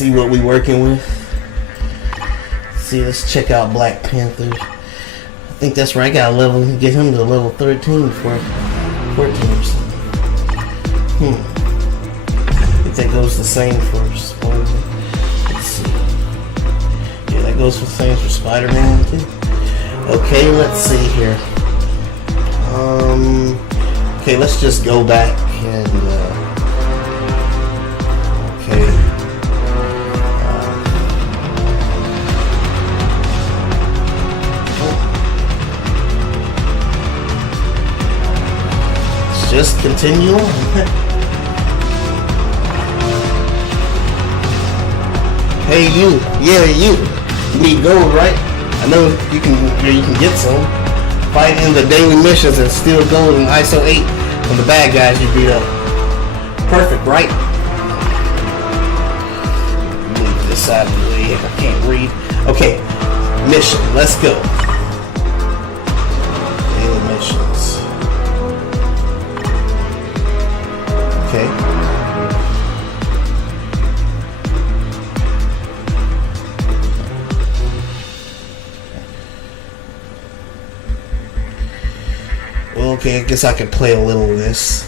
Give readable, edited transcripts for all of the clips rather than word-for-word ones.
see what we working with. See, let's check out Black Panther. I think that's right. I got a level. Get him to level 13 for 14 or something. I think that goes the same for Spider-Man. Let's see. Yeah, that goes for the same for Spider-Man too. Okay, let's see here. Okay, let's just go back and okay. Let's just continue on. Hey you, yeah you need gold, right? I know you can get some. Fight in the daily missions and steal gold in ISO 8 from the bad guys you beat up. Perfect, right? Move this out of the way if I can't read. Okay, mission. Let's go. Daily missions. Okay. Okay, I guess I can play a little of this.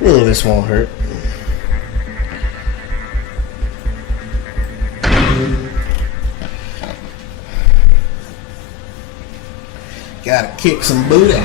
A little of this won't hurt. Gotta kick some booty.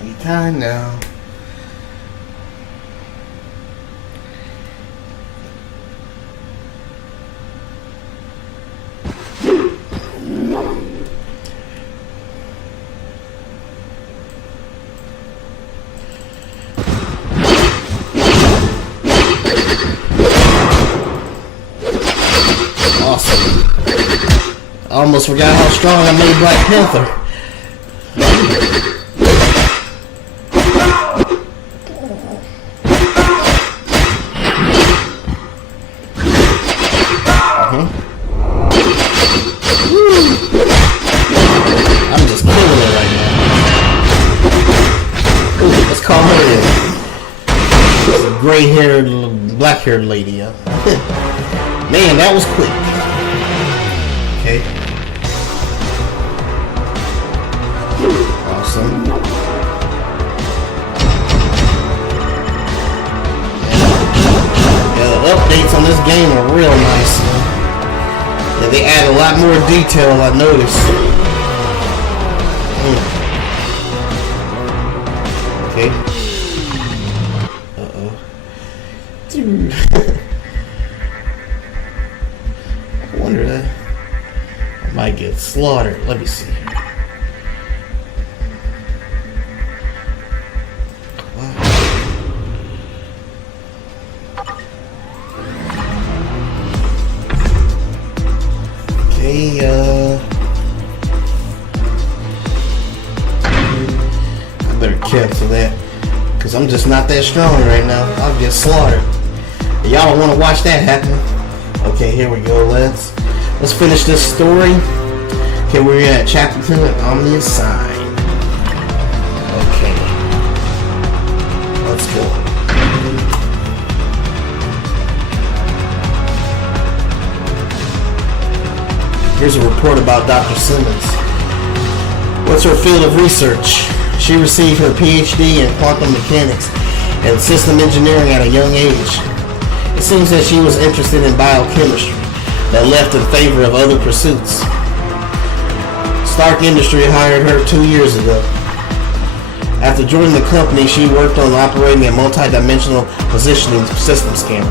Anytime now. Awesome. I almost forgot how strong I made Black Panther. I'm just killing it right now. Ooh, let's call her a gray-haired, black-haired lady. Man, that was quick. Okay. Awesome. Yeah, the updates on this game are real nice. Yeah, they add a lot more detail, I noticed. Okay. Uh-oh. Dude. I wonder that I might get slaughtered. Let me see. I better cancel that because I'm just not that strong right now. I'll get slaughtered. Y'all don't want to watch that happen. Okay, here we go. Let's finish this story. Okay, we're at chapter 2 at Omnia's Sign. Okay, let's go. Here's a report about Dr. Simmons. What's her field of research? She received her PhD in quantum mechanics and system engineering at a young age. It seems that she was interested in biochemistry, but left in favor of other pursuits. Stark Industry hired her 2 years ago. After joining the company, she worked on operating a multi-dimensional positioning system scanner.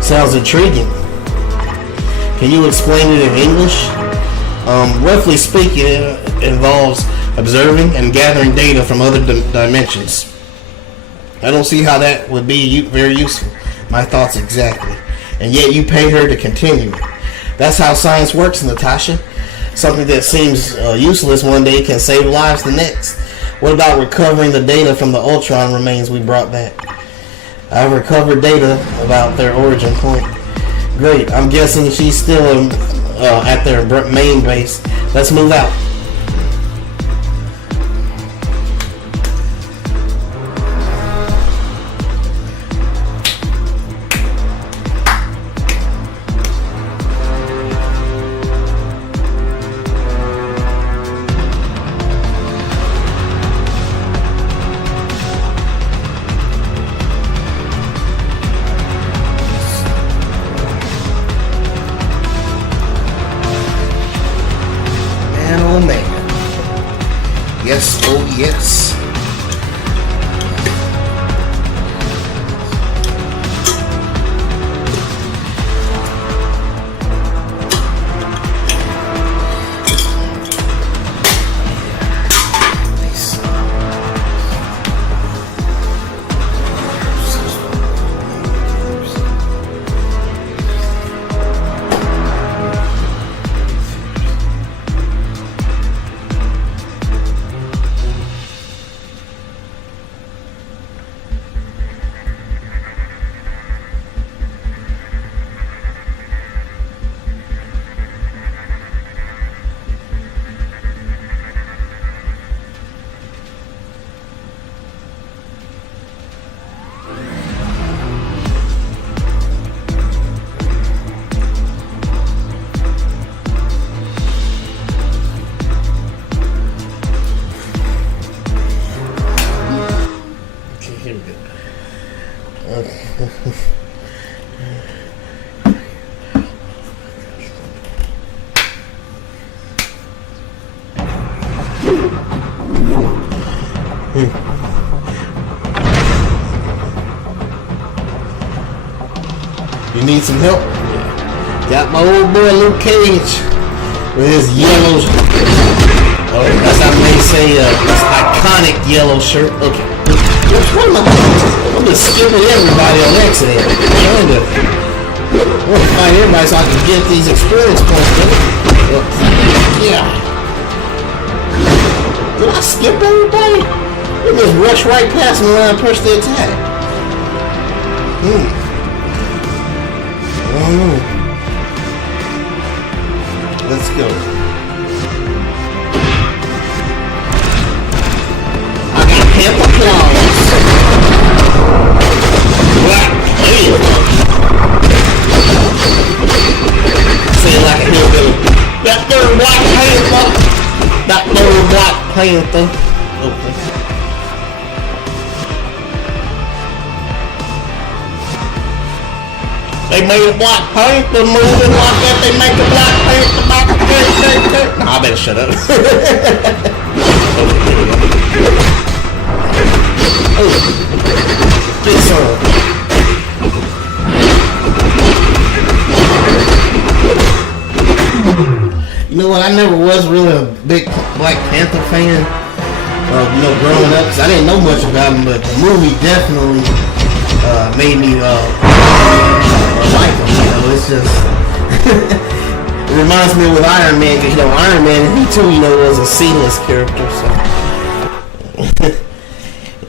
Sounds intriguing. Can you explain it in English? Roughly speaking, it involves observing and gathering data from other dimensions. I don't see how that would be very useful. My thoughts exactly. And yet you pay her to continue. That's how science works, Natasha. Something that seems useless one day can save lives the next. What about recovering the data from the Ultron remains we brought back? I've recovered data about their origin point. Great. I'm guessing she's still at their main base. Let's move out. Yes, oh yes. You need some help? Got my old boy Luke Cage with his yellow, as I may say, this iconic yellow shirt. Okay, I'm just skipping everybody on accident. I want to find everybody so I can get these experience points. Yeah. Did I skip everybody? They just rushed right past me when I pushed the attack. Let's go. I got pamper claws. Black panther. Say it like a hillbilly. That there Black Panther. That there Black Panther. Okay. They made a Black Panther moving like that. They make a Black Panther back. Nah, I better shut up. Get some. You know what? I never was really a big Black Panther fan. Growing up, 'cause I didn't know much about him, but the movie definitely made me like him. It's just it reminds me with Iron Man, because Iron Man, he too was a C-list character, so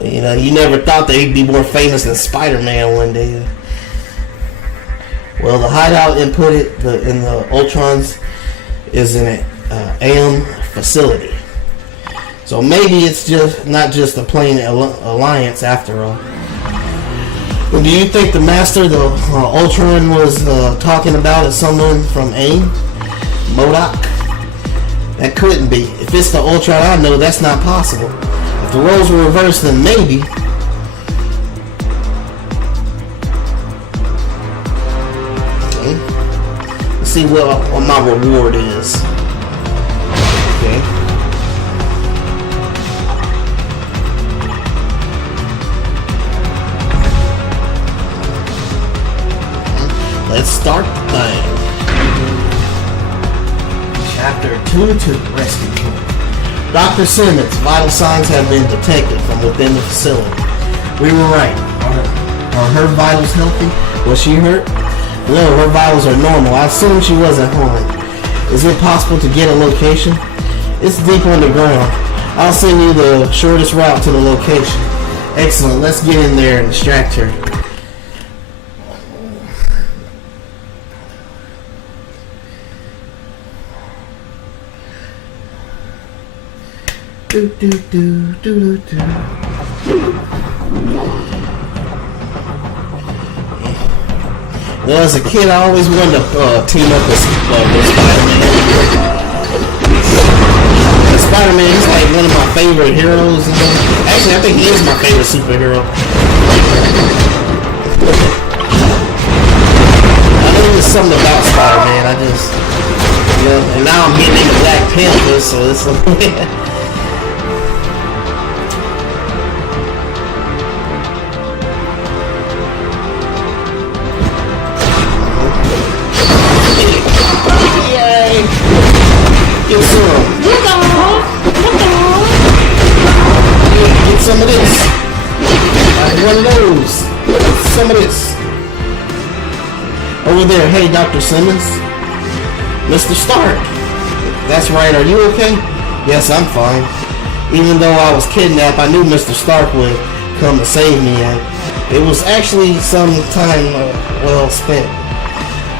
you never thought that he'd be more famous than Spider-Man one day. Well, the hideout input in the Ultrons is in an AM facility, so maybe it's just not just a plain alliance after all. Well, do you think the master the Ultron was talking about is someone from AIM? MODOK? That couldn't be. If it's the Ultron I know, that's not possible. If the roles were reversed, then maybe. Okay. Let's see what my reward is. Okay. Let's start the thing. Chapter 2. Who to rescue? Dr. Simmons, vital signs have been detected from within the facility. We were right. Are her vitals healthy? Was she hurt? No, her vitals are normal. I assume she wasn't harmed. Is it possible to get a location? It's deep underground. I'll send you the shortest route to the location. Excellent. Let's get in there and distract her. Do do do do do do. Well, as a kid, I always wanted to team up with Spider-Man. Spider-Man is like one of my favorite heroes. Actually, I think he is my favorite superhero. I know there's something about Spider-Man. I just, and now I'm getting into Black Panther, so it's like. Get some of this. One of those. Some of this. Over there. Hey, Dr. Simmons. Mr. Stark. That's right. Are you okay? Yes, I'm fine. Even though I was kidnapped, I knew Mr. Stark would come to save me. And it was actually some time well spent.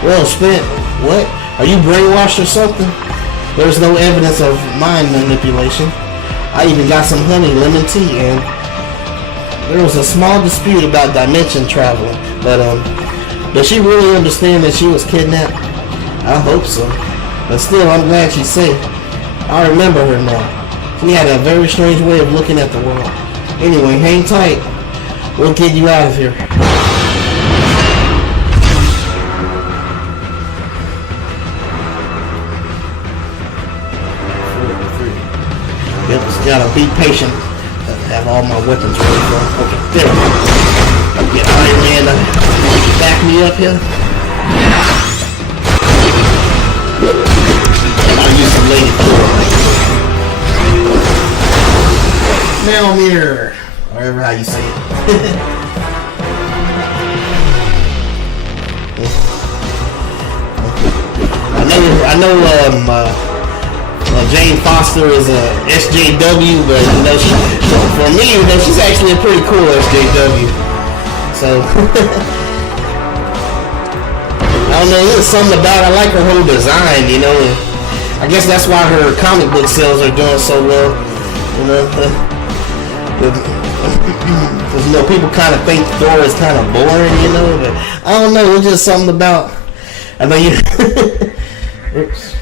Well spent? What? Are you brainwashed or something? There's no evidence of mind manipulation. I even got some honey lemon tea, and there was a small dispute about dimension traveling. But does she really understand that she was kidnapped? I hope so. But still, I'm glad she's safe. I remember her now. She had a very strange way of looking at the world. Anyway, hang tight. We'll get you out of here. Just gotta be patient. Have all my weapons ready for him. Okay, there we go. Get Iron Man to back me up here. I'll use some lady power. Now mirror. Whatever how you say it. I know Jane Foster is a SJW, but for me, she's actually a pretty cool SJW. So I don't know, there's something about it. I like her whole design, and I guess that's why her comic book sales are doing so well. Because people kind of think Thor is kind of boring, but I don't know. It's just something about. I know you. Oops.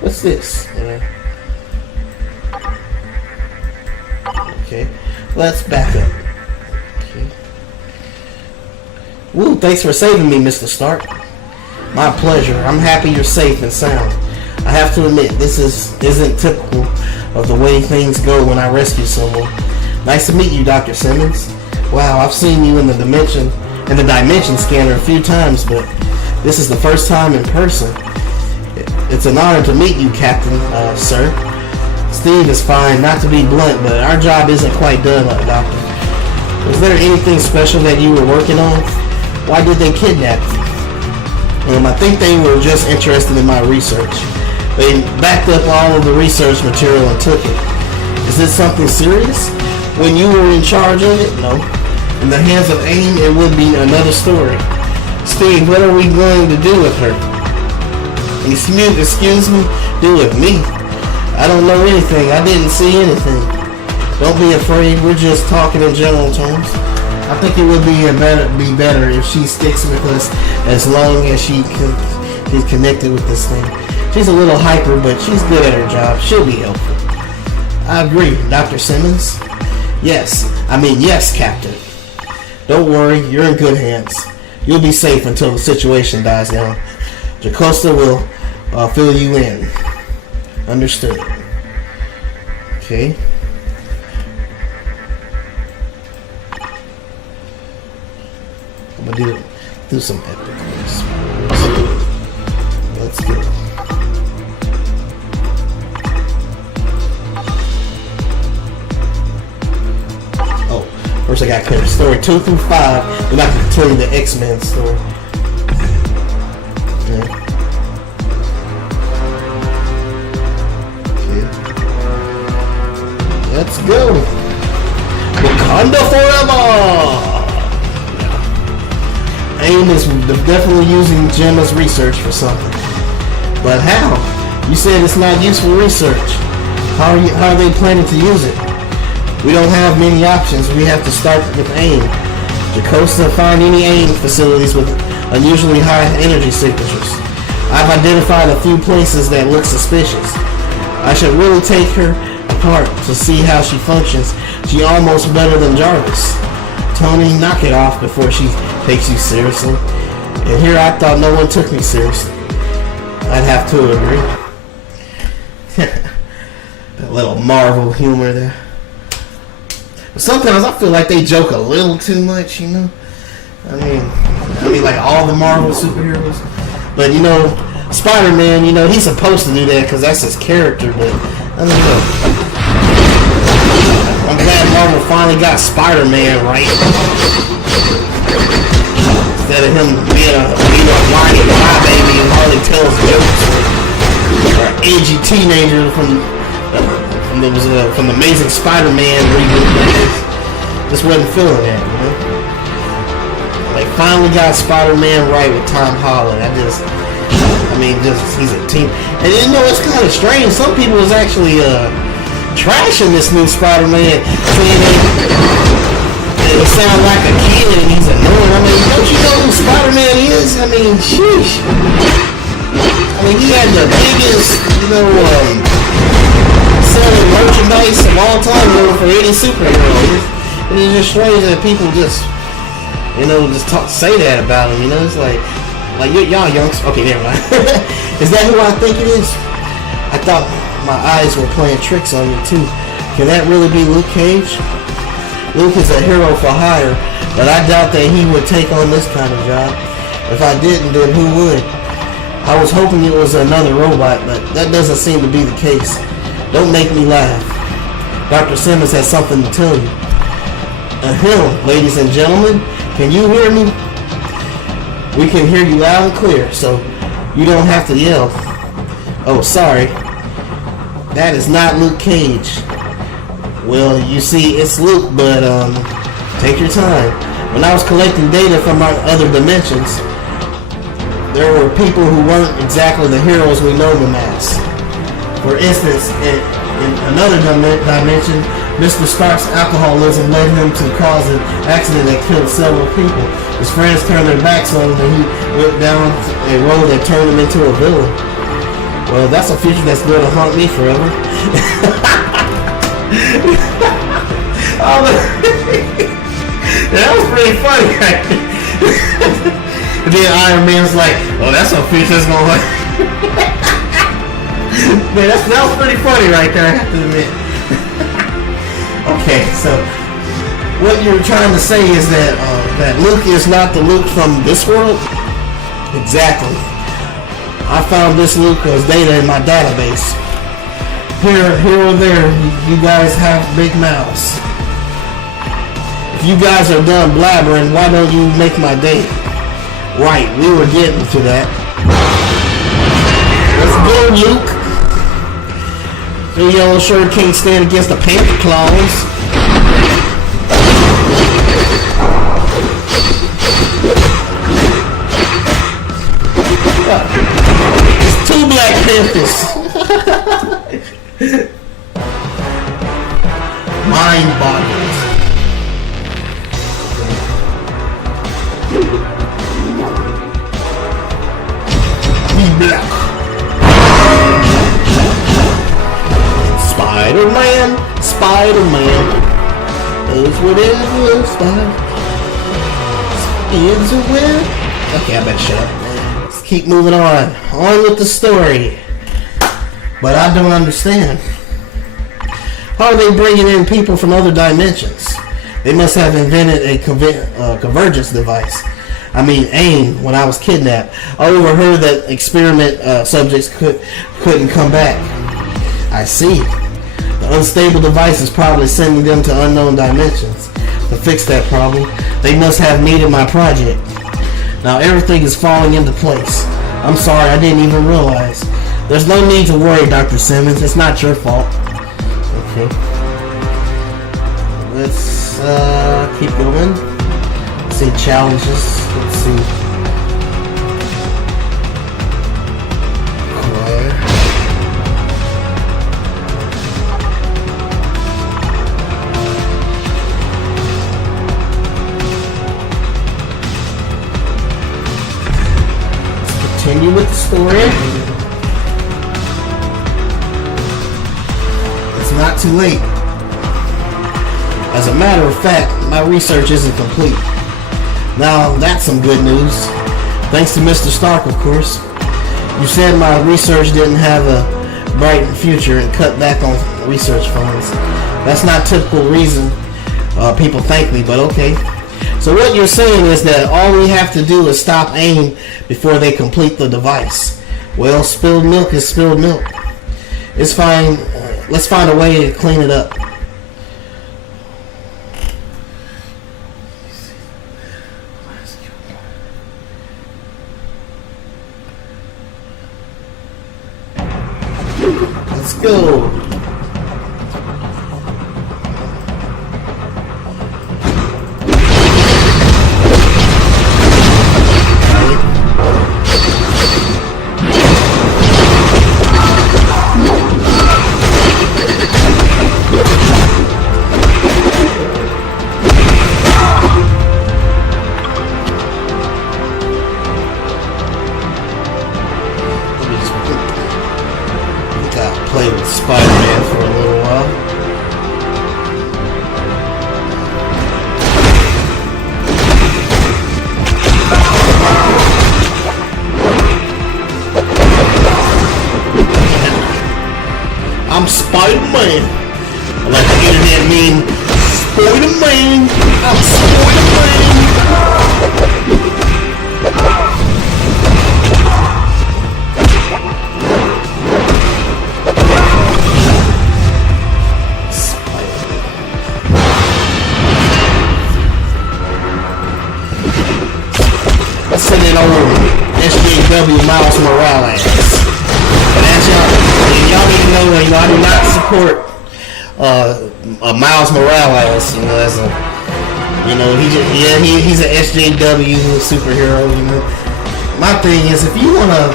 What's this? Okay, let's back up. Okay. Woo, thanks for saving me, Mr. Stark. My pleasure. I'm happy you're safe and sound. I have to admit, this isn't typical of the way things go when I rescue someone. Nice to meet you, Dr. Simmons. Wow, I've seen you in the dimension scanner a few times, but this is the first time in person. It's an honor to meet you, Captain, sir. Steve is fine, not to be blunt, but our job isn't quite done, Doctor. Was there anything special that you were working on? Why did they kidnap you? I think they were just interested in my research. They backed up all of the research material and took it. Is this something serious? When you were in charge of it? No. In the hands of AIM, it would be another story. Steve, what are we going to do with her? Excuse me? Do with me? I don't know anything. I didn't see anything. Don't be afraid. We're just talking in general terms. I think it would be better if she sticks with us as long as she can be connected with this thing. She's a little hyper, but she's good at her job. She'll be helpful. I agree, Dr. Simmons. Yes, Captain. Don't worry, you're in good hands. You'll be safe until the situation dies down. Jacosta will fill you in. Understood. Okay. I'm gonna do some epic ones. Let's go. First I got to cover story 2 through 5. Then I can tell you the X-Men story. Okay. Let's go. Wakanda forever! AIM is definitely using Gemma's research for something. But how? You said it's not useful research. How are they planning to use it? We don't have many options. We have to start with AIM. Jacosta find any AIM facilities with unusually high energy signatures. I've identified a few places that look suspicious. I should really take her apart to see how she functions. She's almost better than Jarvis. Tony, knock it off before she takes you seriously. And here I thought no one took me seriously. I'd have to agree. That little Marvel humor there. But sometimes I feel like they joke a little too much, you know? I mean like all the Marvel superheroes. But, you know, Spider-Man, you know, he's supposed to do that because that's his character, but I don't know. I'm glad Marvel finally got Spider-Man right. Instead of him being a whiny crybaby who hardly tells jokes, or an edgy teenager from the Amazing Spider-Man reboot. Just wasn't feeling that, you know. They finally got Spider-Man right with Tom Holland. He's a team. And you know, it's kind of strange. Some people was actually trashing this new Spider-Man, saying that it sounds like a kid and he's annoying. I mean, don't you know who Spider-Man is? I mean, sheesh. I mean, he had the biggest, selling merchandise of all time, for any superhero. And it's just strange that people just say that about him. You know, it's like y'all youngs. Okay, never mind. Is that who I think it is? I thought my eyes were playing tricks on me too. Can that really be Luke Cage? Luke is a hero for hire, but I doubt that he would take on this kind of job. If I didn't, then who would? I was hoping it was another robot, but that doesn't seem to be the case. Don't make me laugh. Dr. Simmons has something to tell you. Ladies and gentlemen, can you hear me? We can hear you loud and clear, so you don't have to yell. Oh, sorry. That is not Luke Cage. Well, you see, it's Luke, but take your time. When I was collecting data from our other dimensions, there were people who weren't exactly the heroes we know them as. For instance, in another dimension, Mr. Stark's alcoholism led him to cause an accident that killed several people. His friends turned their backs on him and he went down a road that turned him into a villain. Well, that's a future that's going to haunt me forever. That was pretty funny, right? And then Iron Man's like, oh, that's a future that's going to haunt. Man, that was pretty funny right there, I have to admit. Okay, so what you're trying to say is that that Luke is not the Luke from this world? Exactly. I found this Luke as data in my database. Here or there, you guys have big mouths. If you guys are done blabbering, why don't you make my day? Right, we were getting to that. Let's go, Luke. The yellow shirt can't stand against the panther claws. It's 2 Black Panthers. Mind boggles. Be black. Spider-Man does whatever Spider is a winner. Okay, I better shut up. Let's keep moving on. On with the story. But I don't understand. How are they bringing in people from other dimensions? They must have invented a convergence device. I mean, AIM, when I was kidnapped. I overheard that experiment subjects couldn't come back. I see. The unstable device is probably sending them to unknown dimensions. to fix that problem. They must have needed my project. Now everything is falling into place. I'm sorry, I didn't even realize. There's no need to worry, Dr. Simmons. It's not your fault. Okay. Let's keep going. Let's see challenges. Let's see. Continue with the story. It's not too late. As a matter of fact, my research isn't complete. Now, that's some good news. Thanks to Mr. Stark, of course. You said my research didn't have a bright future and cut back on research funds. That's not typical reason people thank me, but okay. So what you're saying is that all we have to do is stop AIM before they complete the device. Well, spilled milk is spilled milk. It's fine. Let's find a way to clean it up. Let's go. Play with Spider-Man for a little while. I'm Spider-Man. I like the internet meme. Spider-Man. I'm Spider-Man. Sending over SJW Miles Morales. And as y'all need to know, I do not support Miles Morales. As a, he's an SJW superhero. My thing is, if you want to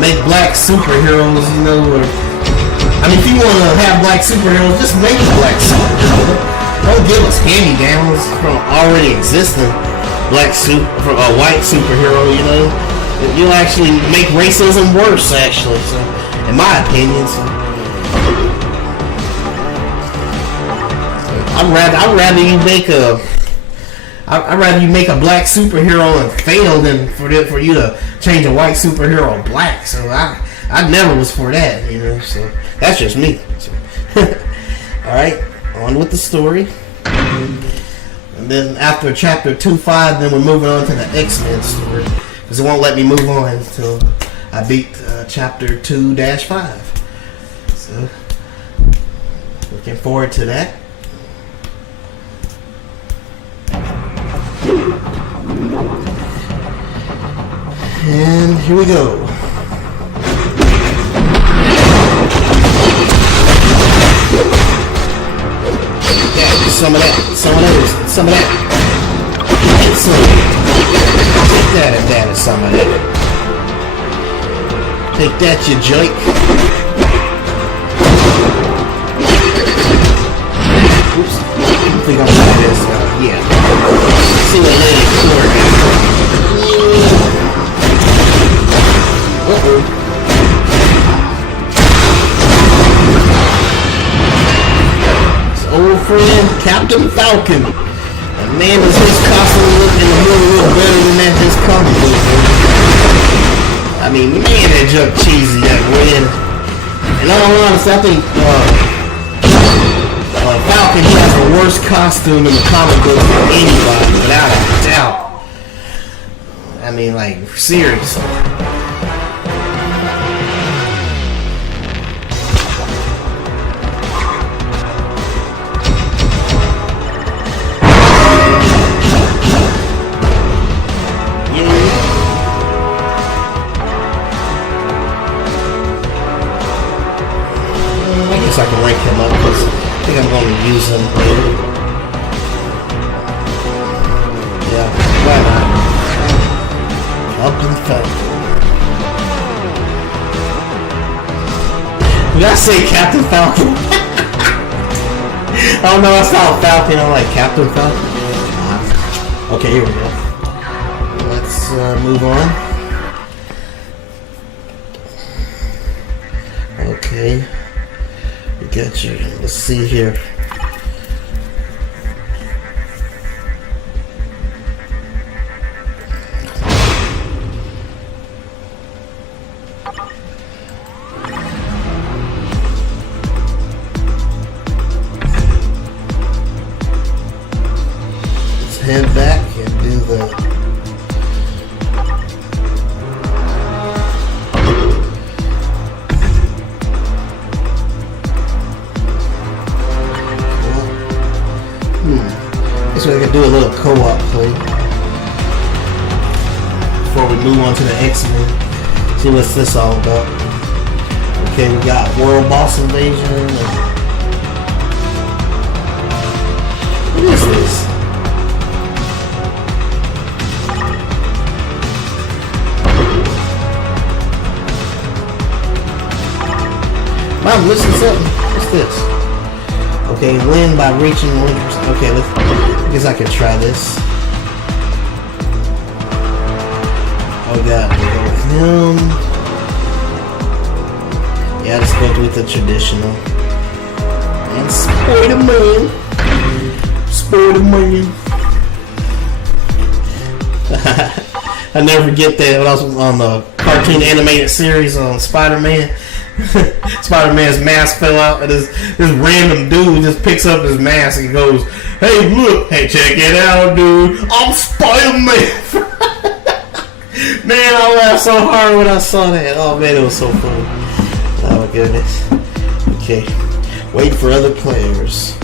make black superheroes, or if you want to have black superheroes, just make a black superhero. Don't give us hand-me-downs from already existing white superhero. You'll actually make racism worse, actually. So, in my opinion, I'd rather you make a black superhero and fail than for you to change a white superhero black. So I never was for that. So that's just me. So. All right, on with the story. And then after chapter 2-5, then we're moving on to the X-Men story. Because it won't let me move on until I beat chapter 2-5. So, looking forward to that. And here we go. Some of that, some of that. Excellent. Take that and that is some of that. Take that, you joke. Oops. I think I'm gonna do this. Yeah. See what lady court. Uh-oh. Old friend, Captain Falcon. And man, does his costume look in the movie look better than that his comic book. Man, that junk cheesy, that red. In all honesty, I think Falcon has the worst costume in the comic book than anybody, without a doubt. Seriously. just so I can rank him up because I think I'm going to use him later. Yeah, why not? Captain Falcon. Did I say Captain Falcon? Oh no, that's not Falcon. I'm like Captain Falcon. Okay, here we go. Let's move on. Okay, we got you. Let's see here. Let's head back and do the. So we can do a little co-op play before we move on to the X-Men. See what's this all about. Okay, we got World Boss Invasion. What is this? I'm missing something. What's this? Okay, win by reaching 1%. Okay, I guess I can try this. Oh god, we go with him. Yeah, let's go with the traditional. And Spider-Man. Spider-Man. I never forget that when I was on the cartoon animated series on Spider-Man. Spider-Man's mask fell out and this random dude just picks up his mask and goes, "Hey, look, hey, check it out, dude, I'm Spider-Man." Man, I laughed so hard when I saw that. Oh man, it was so funny. Oh my goodness. Okay, wait for other players.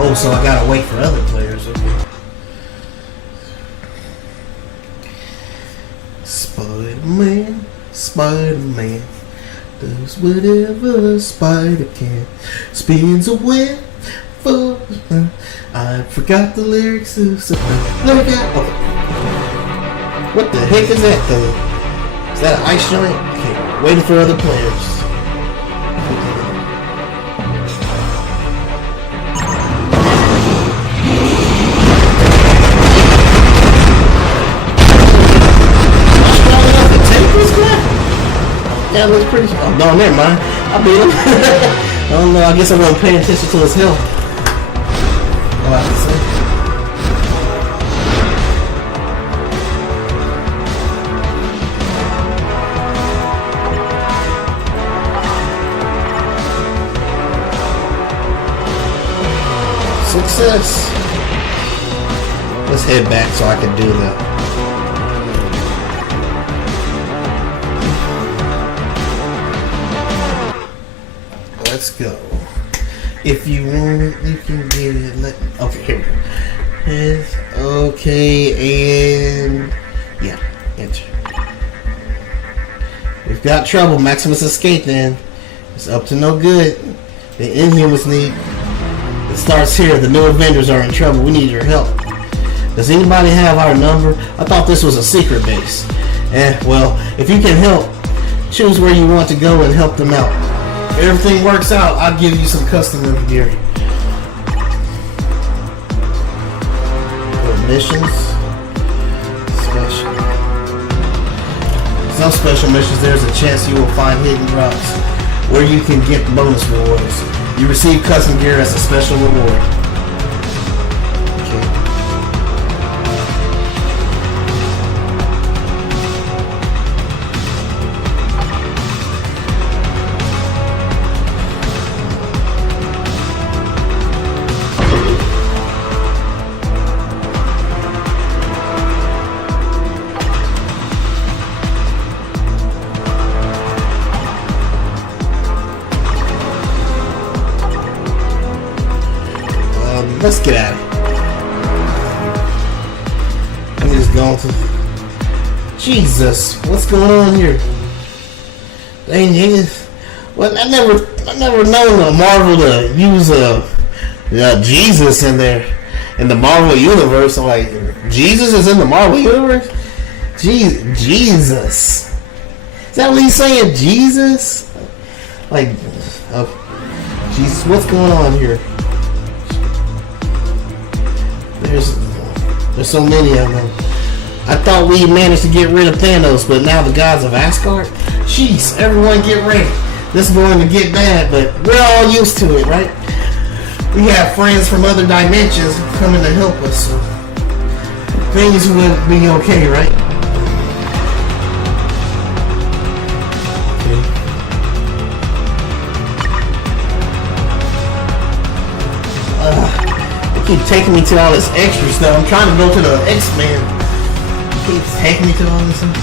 Oh, so I gotta wait for other players, okay. Spider-Man, Spider-Man does whatever a spider can. Spins a web for... I forgot the lyrics to... Look at... Okay. What the heck is that thing? Is that an ice joint? Okay, waiting for other players. Yeah, it looks pretty. Oh, no, never mind. I beat him. I don't know. I guess I wasn't paying attention to his health. Oh, I can say. Success. Let's head back so I can do that. Let's go. If you want, you can get it. Okay, here we go. Yes, okay, and yeah, enter. We've got trouble. Maximus escaped then. It's up to no good. The Inhumans need. It starts here. The new Avengers are in trouble. We need your help. Does anybody have our number? I thought this was a secret base. Well, if you can help, choose where you want to go and help them out. If everything works out, I'll give you some custom gear. Missions. Special. Some special missions, there's a chance you will find hidden drops where you can get bonus rewards. You receive custom gear as a special reward. Let's get at it. I'm just going to. Jesus, what's going on here? Dang it. Well, I never known a Marvel to use Jesus in the Marvel universe. I'm like, Jesus is in the Marvel universe? Jesus. Is that what he's saying? Jesus? Like, Jesus, what's going on here? There's so many of them. I thought we managed to get rid of Thanos, but now the gods of Asgard? Jeez, everyone get ready. This is going to get bad, but we're all used to it, right? We have friends from other dimensions coming to help us, so things will be okay, right? Okay. They keep taking me to all this extra stuff. I'm trying to go to the X-Men. They keep taking me to all this stuff.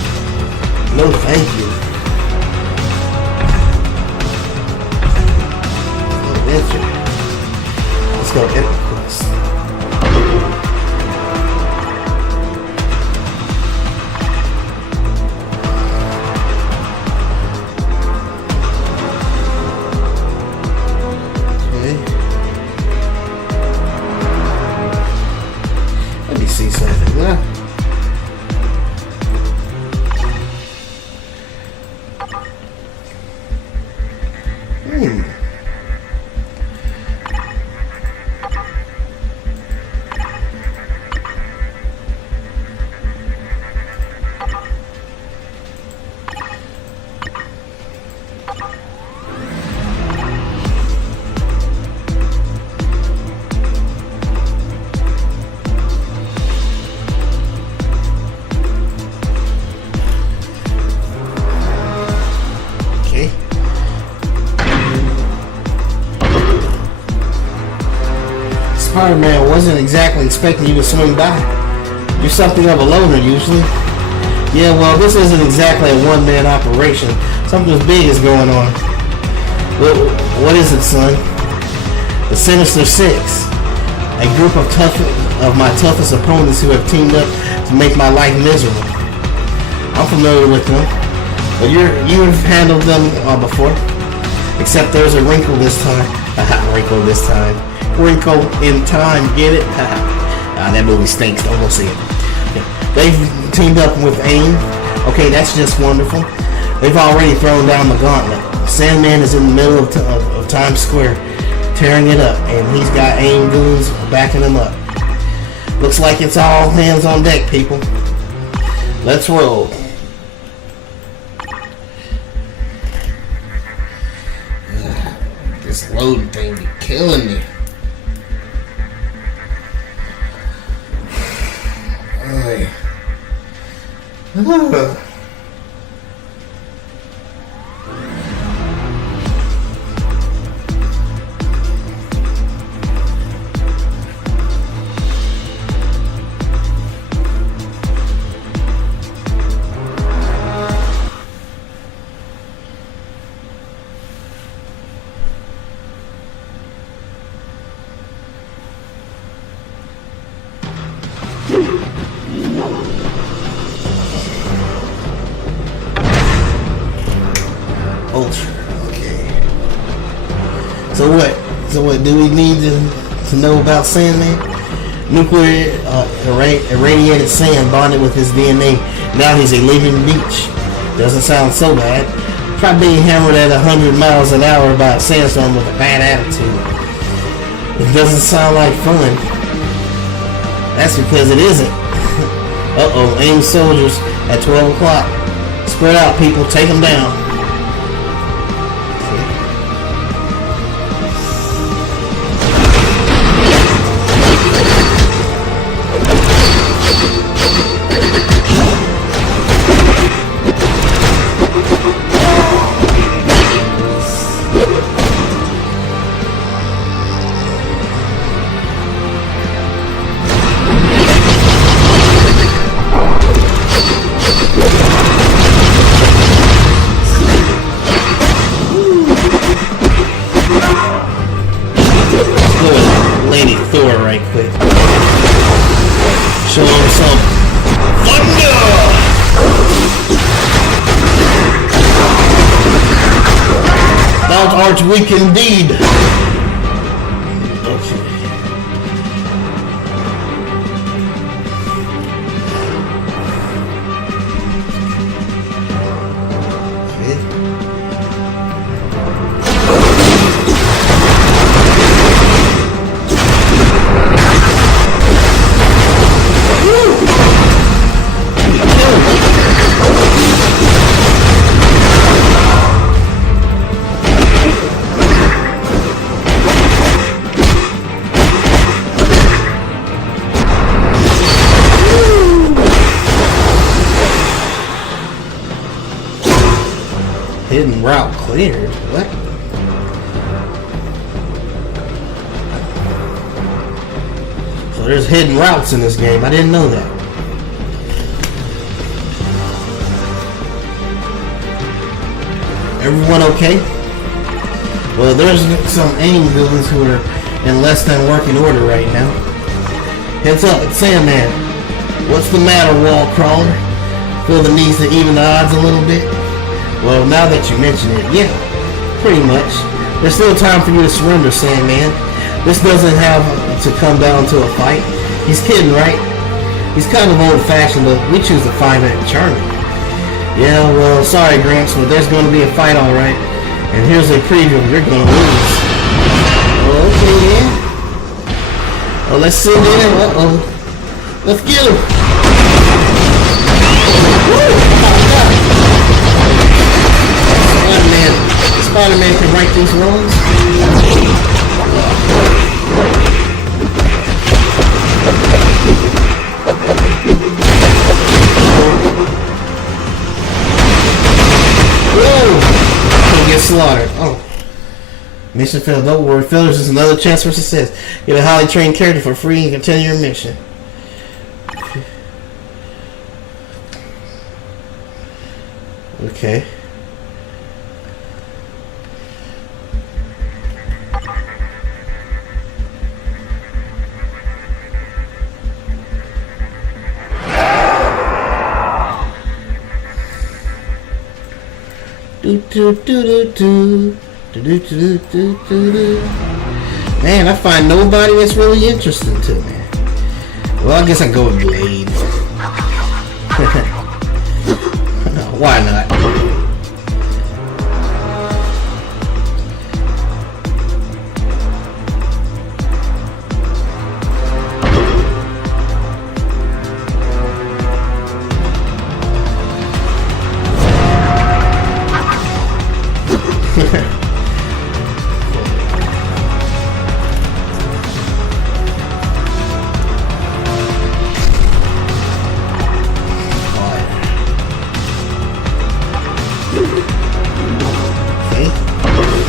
No, thank you. Let's go Epic Quest. Okay. Let me see something. Spider-Man wasn't exactly expecting you to swing by. You're something of a loner usually. Yeah, well, this isn't exactly a one-man operation. Something big is going on. What is it, son? The Sinister Six. A group of my toughest opponents who have teamed up to make my life miserable. I'm familiar with them. But you've handled them before. Except there's a wrinkle this time. Wrinkle this time. Wrinkle in time, get it? That movie stinks, don't go see it. They've teamed up with AIM. Okay, that's just wonderful. They've already thrown down the gauntlet. Sandman is in the middle of Times Square, tearing it up, and he's got AIM goons backing him up. Looks like it's all hands on deck, people. Let's roll. This loading thing be killing me. Okay. So what do we need to know about Sandman? Nuclear irradiated sand bonded with his DNA. Now he's a living beach. Doesn't sound so bad. Try being hammered at 100 miles an hour by a sandstorm with a bad attitude. It doesn't sound like fun. That's because it isn't. Uh-oh, AIM soldiers at 12 o'clock. Spread out, people. Take them down. art weak indeed. Okay. Hidden route cleared? What? So there's hidden routes in this game. I didn't know that. Everyone okay? Well, there's some AIM villains who are in less than working order right now. Heads up, it's Sandman. What's the matter, wall crawler? Feel the need to even the odds a little bit? Well, now that you mention it, yeah, pretty much. There's still time for you to surrender, Sandman. This doesn't have to come down to a fight. He's kidding, right? He's kind of old-fashioned, but we choose to find it charming. Yeah, well, sorry, Gramps, but there's going to be a fight, all right. And here's a preview. You're going to lose. Well, okay, then. Well, let's sit in. Uh-oh. Let's get him. Woo! Spider-Man can right these wrongs. Whoa! Don't get slaughtered. Oh. Mission failed. Don't worry. Failure is another chance for success. Get a highly trained character for free and continue your mission. Okay. Man, I find nobody that's really interesting to me. Well, I guess I go with Blade. Why not?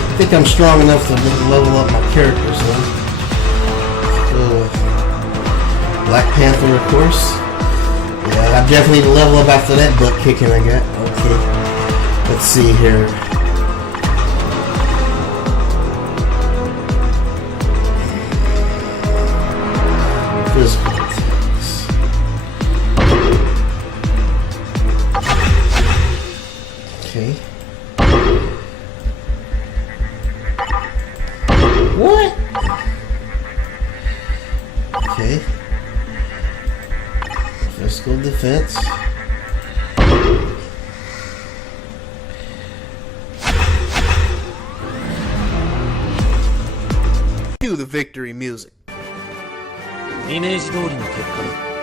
I think I'm strong enough to level up my character, so Black Panther, of course. Yeah, I definitely need to level up after that butt kicking I got. Okay, let's see here. Physical attacks. Okay. What? Okay. Physical defense. Cue the victory music. イメージ通りの結果だ。